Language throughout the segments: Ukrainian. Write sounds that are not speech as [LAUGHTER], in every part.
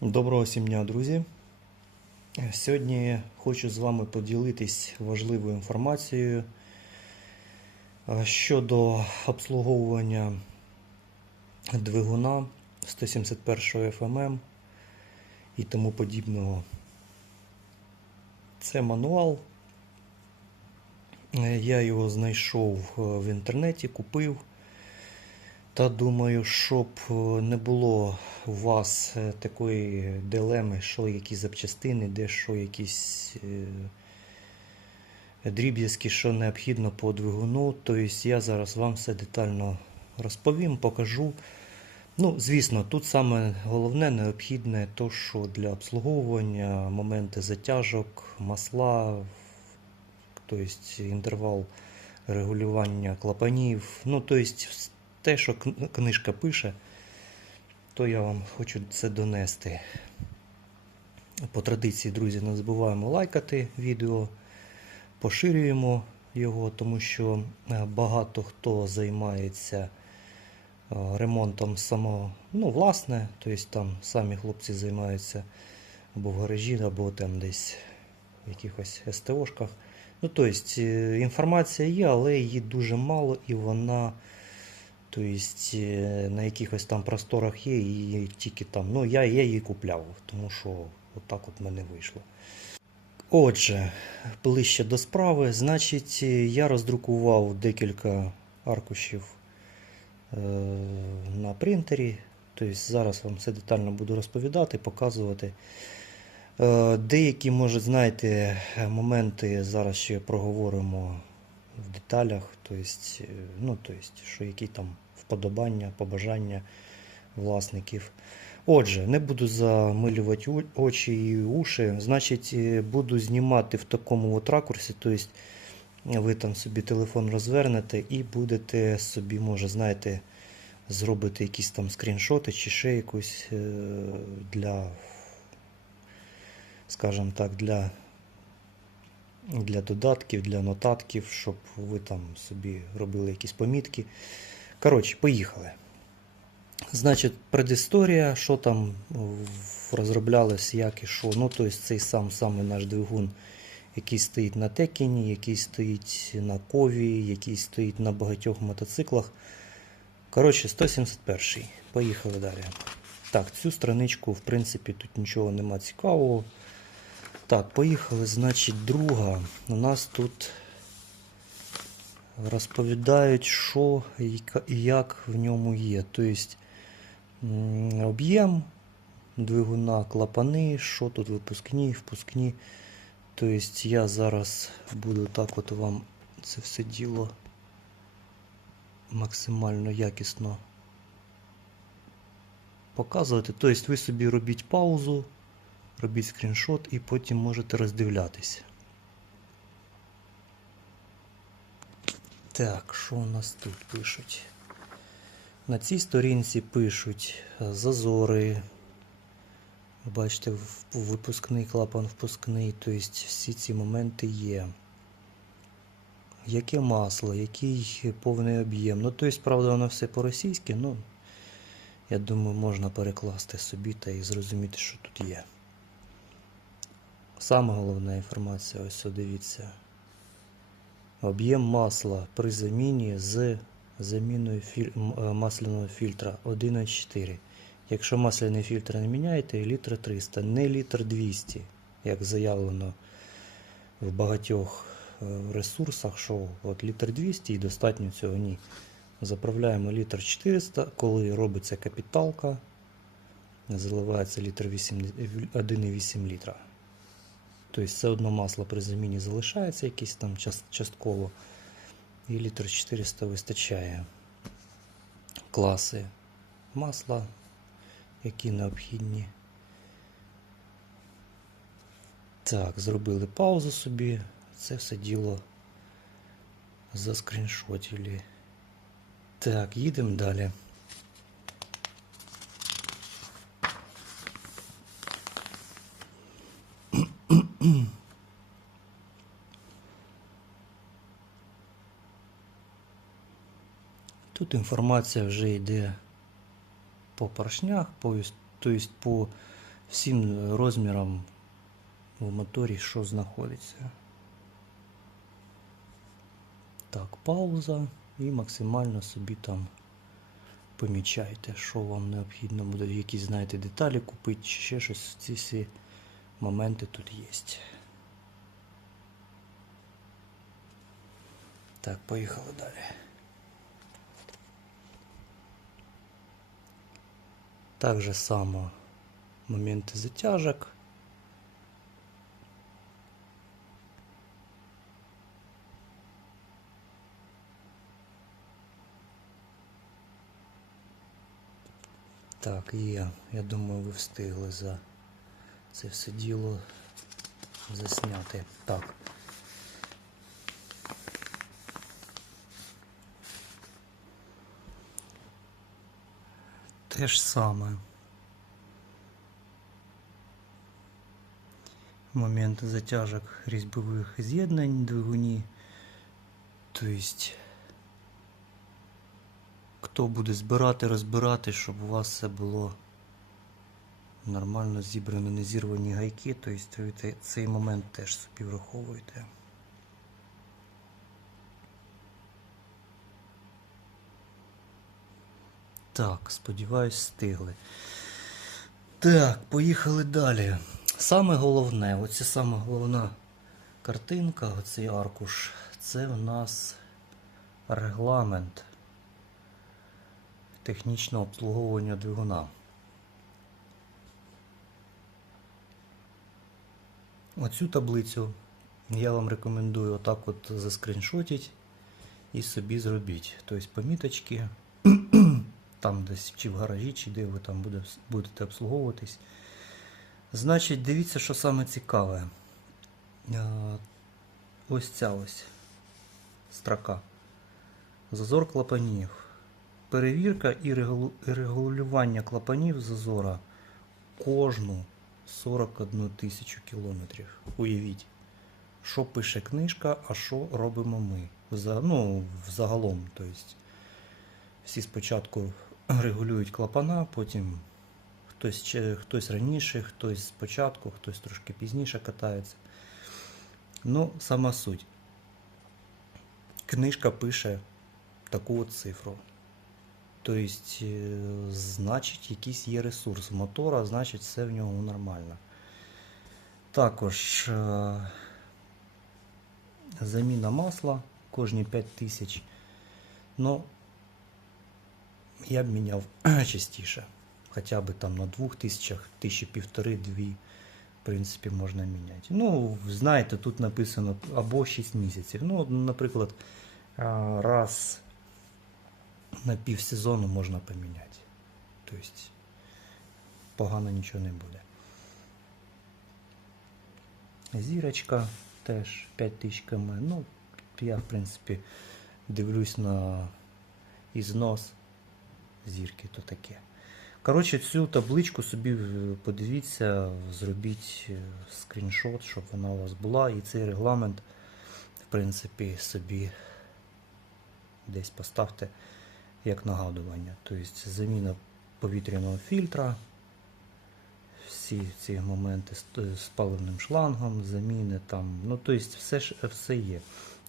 Доброго всім дня, друзі. Сьогодні хочу з вами поділитись важливою інформацією е, щодо обслуговування двигуна 171 FMM і тому подібного. Це мануал. Е, Я його знайшов е, в інтернеті, купив. Та думаю, щоб е, не було у вас е, такої дилеми, що які запчастини, де що якісь е, дріб'язки, що необхідно по двигуну. Тобто я зараз вам все детально розповім, покажу. Ну, звісно, тут саме головне необхідне то, що для обслуговування, моменти затяжок, масла, тобто інтервал регулювання клапанів. Ну, тобто те, що книжка пише, то я вам хочу це донести. По традиції, друзі, не забуваємо лайкати відео, поширюємо його, тому що е, багато хто займається е, ремонтом самого, ну, власне, тобто там самі хлопці займаються або в гаражі, або там десь в якихось СТОшках. Ну, тобто, е, інформація є, але її дуже мало і вона. Тобто на якихось там просторах є, і тільки там. Ну, я, я її купляв, тому що отак от в мене вийшло. Отже, ближче до справи. Значить, е, я роздрукував декілька аркушів е, на принтері. Тобто зараз вам все детально буду розповідати, показувати. Е, Деякі, може, знаєте, моменти зараз ще проговоримо в деталях, тобто, ну, тобто, що які там вподобання, побажання власників. Отже, не буду замилювати очі і уші. Значить, е, буду знімати в такому от ракурсі, тобто ви там собі телефон розвернете і будете собі, може, знаєте, зробити якісь там скріншоти чи ще якусь для, скажімо так, для для додатків, для нотатків, щоб ви там собі робили якісь помітки. Коротше, поїхали. Значить, предісторія, що там розроблялось, як і що. Ну, тобто цей сам самий наш двигун, який стоїть на Текіні, який стоїть на Кові, який стоїть на багатьох мотоциклах. Коротше, 171. Поїхали далі. Так, цю страничку, в принципі, тут нічого нема цікавого. Так, поїхали, значить, друга. У нас тут розповідають, що і як в ньому є. Тобто об'єм двигуна, клапани, що тут випускні, впускні. Тобто я зараз буду так от вам це все діло максимально якісно показувати. Тобто ви собі робіть паузу робіть скріншот і потім можете роздивлятися. Так, що у нас тут пишуть? На цій сторінці пишуть е, зазори. Бачите, випускний клапан впускний, тобто всі ці моменти є. Яке масло, який повний об'єм. Ну, тобто, правда, воно все по-російськи, ну, я думаю, можна перекласти собі та і зрозуміти, що тут є. Саме головна інформація, ось дивіться. Об'єм масла при заміні з заміною філь... е, масляного фільтра 1,4. Якщо масляний фільтр не міняєте, літр 300, не літр 200, як заявлено в багатьох е, ресурсах, що от літр 200 і достатньо цього ні. Заправляємо літр 400, коли робиться капіталка, заливається літр 1,8 літра. Тобто все одно масло при заміні залишається якесь там частково. І літр 400 вистачає. Класи масла, які необхідні. Так, зробили паузу собі. Це все діло заскріншотили. Так, їдемо далі. Тут інформація вже йде по поршнях, по, тобто по всім розмірам в моторі, що знаходиться. Так, пауза і максимально собі там помічайте, що вам необхідно буде, якісь, знаєте, деталі купити, чи ще щось. Ці всі моменти тут є. Так, поїхали далі. Так же само моменти затяжок. Так, є. Я думаю, ви встигли за це все діло засняти. Так. Те ж саме. Момент затяжок різьбових з'єднань двигуні. Тобто, хто буде збирати, розбирати, щоб у вас все було нормально зібрано, не зірвані гайки, тобто цей момент теж собі враховуєте. Так, сподіваюсь, встигли. Так, поїхали далі. Саме головне, оця саме головна картинка, оцей аркуш, це в нас регламент технічного обслуговування двигуна. Оцю таблицю я вам рекомендую отак от заскріншотіть і собі зробіть. Тобто поміточки, там десь чи в гаражі, чи де ви там будете обслуговуватись. Значить, дивіться, що саме цікаве. Е, Ось ця ось строка. Зазор клапанів. Перевірка і регулювання клапанів зазора кожну 41 тисячу кілометрів. Уявіть, що пише книжка, а що робимо ми. За, ну, взагалом. Тобто, всі спочатку регулюють клапана, потім хтось, хтось раніше, хтось спочатку, хтось трошки пізніше катається. Ну, сама суть. Книжка пише таку от цифру. Тобто, е, значить, якийсь є ресурс мотора, значить, все в нього нормально. Також е, заміна масла кожні 5 тисяч. Ну, я б міняв [CLEARS THROAT] частіше. Хоча б там на двох тисячах, тисячі півтори-дві, в принципі, можна міняти. Ну, знаєте, тут написано або 6 місяців. Ну, наприклад, раз на півсезону можна поміняти. Тобто погано нічого не буде. Зірочка теж 5000 км. Ну, я, в принципі, дивлюсь на ізнос зірки, то таке. Коротше, цю табличку собі е, подивіться, зробіть е, скріншот, щоб вона у вас була. І цей регламент, в принципі, собі десь поставте як нагадування. Тобто заміна повітряного фільтра, всі ці моменти з, з паливним шлангом, заміни там, ну тобто все, ж- все є.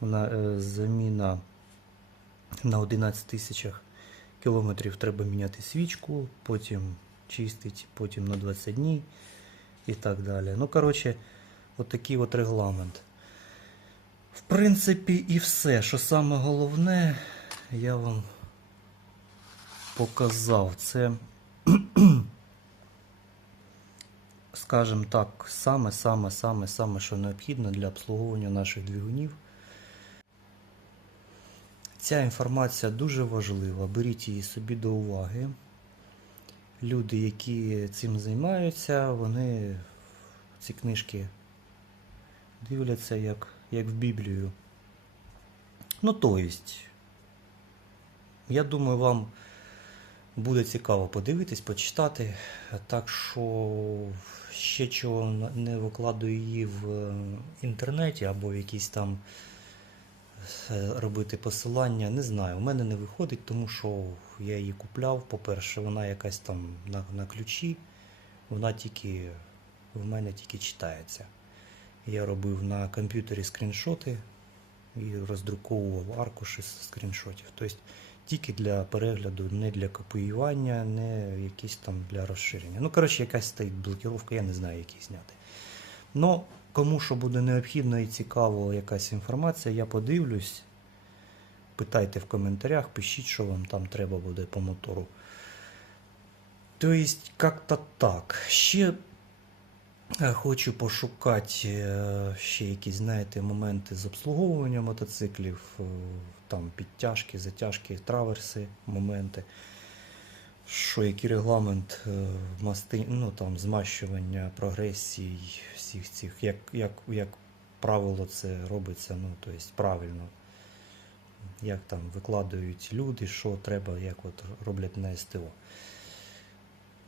На, е, заміна на 11 тисячах кілометрів треба міняти свічку, потім чистить, потім на 20 днів і так далі. Ну, коротше, от от регламент. В принципі, і все. Що саме головне, я вам показав. Це, скажімо так, саме, саме, саме, саме, що необхідно для обслуговування наших двигунів. Ця інформація дуже важлива. Беріть її собі до уваги. Люди, які цим займаються, вони ці книжки дивляться як, як в Біблію. Ну, то єсть, я думаю, вам буде цікаво подивитись, почитати. Так що ще чого не викладаю її в е, інтернеті або в якісь там робити посилання, не знаю. У мене не виходить, тому що я її купляв. По-перше, вона якась там на, на ключі. вона тільки в мене тільки читається. Я робив на комп'ютері скріншоти і роздруковував аркуші з скріншотів. Тобто тільки для перегляду, не для копіювання, не якісь там для розширення. Ну, коротше, якась стоїть блокіровка, я не знаю, які зняти. Ну, кому що буде необхідно і цікаво якась інформація, я подивлюсь. Питайте в коментарях, пишіть, що вам там треба буде по мотору. То есть, как-то так. Ще е, хочу пошукати е, ще якісь, знаєте, моменти з обслуговування мотоциклів, е, там підтяжки, затяжки, траверси, моменти. Що який регламент е, масти, ну, там, змащування прогресій, всіх цих, як, як, як правило це робиться, ну, то есть правильно. Як там викладають люди, що треба, як от роблять на СТО.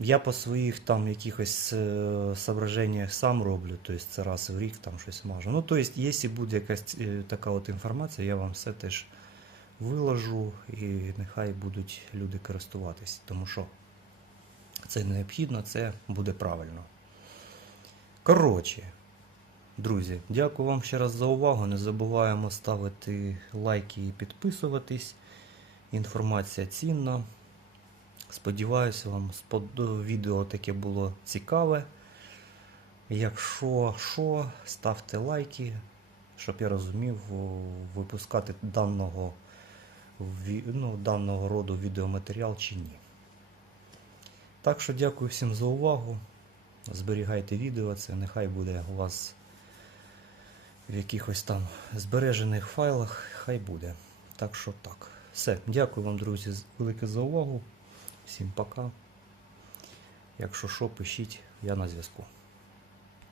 Я по своїх там якихось е, соображеннях сам роблю, тобто це раз в рік там щось мажу. Ну, тобто, якщо буде якась е, така от інформація, я вам все теж виложу і нехай будуть люди користуватись, тому що це необхідно, це буде правильно. Коротше, друзі, дякую вам ще раз за увагу. Не забуваємо ставити лайки і підписуватись. Інформація цінна. Сподіваюся, вам відео таке було цікаве. Якщо що, ставте лайки, щоб я розумів випускати даного, ну, даного роду відеоматеріал чи ні. Так що дякую всім за увагу. Зберігайте відео, це нехай буде у вас в якихось там збережених файлах, хай буде. Так що так. Все, дякую вам, друзі, велике за увагу. Всім пока. Якщо що, пишіть, я на зв'язку.